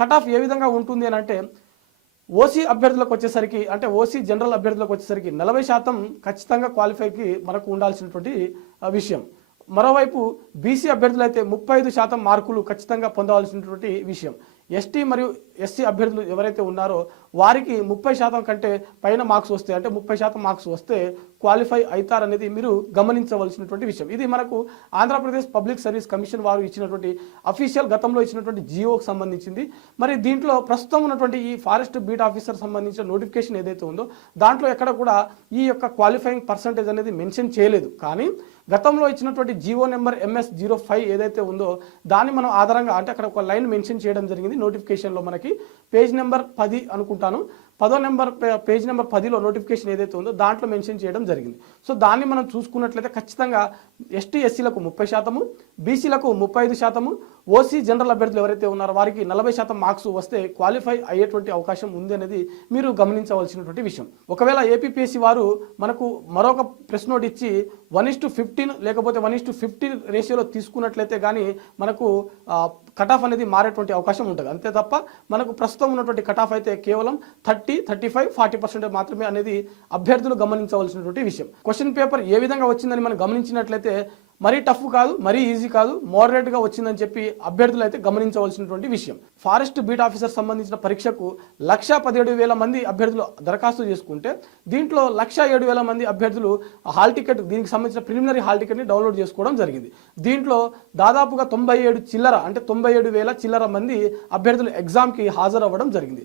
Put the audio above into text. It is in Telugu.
కట్ ఆఫ్ ఏ విధంగా ఉంటుంది అని అంటే ఓసీ అభ్యర్థులకు వచ్చేసరికి అంటే ఓసీ జనరల్ అభ్యర్థులకు వచ్చేసరికి 40% ఖచ్చితంగా క్వాలిఫైకి మనకు ఉండాల్సినటువంటి విషయం. మరోవైపు బీసీ అభ్యర్థులు అయితే 35% మార్కులు ఖచ్చితంగా పొందవలసినటువంటి విషయం. ఎస్టీ మరియు ఎస్సీ అభ్యర్థులు ఎవరైతే ఉన్నారో వారికి 30% కంటే పైన మార్క్స్ వస్తే అంటే 30% మార్క్స్ వస్తే క్వాలిఫై అవుతారనేది మీరు గమనించవలసినటువంటి విషయం. ఇది మనకు ఆంధ్రప్రదేశ్ పబ్లిక్ సర్వీస్ కమిషన్ వారు ఇచ్చినటువంటి అఫీషియల్ గతంలో ఇచ్చినటువంటి జియోకి సంబంధించింది. మరి దీంట్లో ప్రస్తుతం ఉన్నటువంటి ఈ ఫారెస్ట్ బీట్ ఆఫీసర్ సంబంధించిన నోటిఫికేషన్ ఏదైతే ఉందో దాంట్లో ఎక్కడ కూడా ఈ యొక్క క్వాలిఫైయింగ్ పర్సంటేజ్ అనేది మెన్షన్ చేయలేదు. కానీ గతంలో ఇచ్చినటువంటి జియో నెంబర్ MS-05 ఏదైతే ఉందో దాన్ని మనం ఆధారంగా అంటే అక్కడ ఒక లైన్ మెన్షన్ చేయడం జరిగింది నోటిఫికేషన్లో. మనకి పేజ్ నెంబర్ 10 అనుకుంటాను, 10వ నెంబర్ పేజ్ నెంబర్ 10లో నోటిఫికేషన్ ఏదైతే ఉందో దాంట్లో మెన్షన్ చేయడం జరిగింది. సో దాన్ని మనం చూసుకున్నట్లయితే ఖచ్చితంగా ఎస్టీ ఎస్సీలకు 30%, బీసీలకు 35%, ఓసీ జనరల్ అభ్యర్థులు ఎవరైతే ఉన్నారో వారికి 40% మార్క్స్ వస్తే క్వాలిఫై అయ్యేటువంటి అవకాశం ఉంది అనేది మీరు గమనించవలసినటువంటి విషయం. ఒకవేళ ఏపీపీఎస్సీ వారు మనకు మరొక ప్రెస్ నోట్ ఇచ్చి 1:15 లేకపోతే 1:50 రేషియోలో తీసుకున్నట్లయితే కానీ మనకు కట్ ఆఫ్ అనేది మారేటువంటి అవకాశం ఉంటుంది. అంతే తప్ప మనకు ప్రస్తుతం ఉన్నటువంటి కట్ ఆఫ్ అయితే కేవలం 30, 35, 40% మాత్రమే అనేది అభ్యర్థులు గమనించవలసినటువంటి విషయం. క్వశ్చన్ పేపర్ ఏ విధంగా వచ్చిందని మనం గమనించినట్లయితే మరీ టఫ్ కాదు, మరీ ఈజీ కాదు, మోడరేట్గా వచ్చిందని చెప్పి అభ్యర్థులు అయితే గమనించవలసినటువంటి విషయం. ఫారెస్ట్ బీట్ ఆఫీసర్ సంబంధించిన పరీక్షకు 1,17,000 మంది అభ్యర్థులు దరఖాస్తు చేసుకుంటే దీంట్లో 1,07,000 మంది అభ్యర్థులు హాల్ టికెట్ దీనికి సంబంధించిన ప్రిలిమినరీ హాల్ టికెట్ని డౌన్లోడ్ చేసుకోవడం జరిగింది. దీంట్లో దాదాపుగా 97 చిల్లర అంటే 97,000 చిల్లర మంది అభ్యర్థులు ఎగ్జామ్కి హాజరవ్వడం జరిగింది.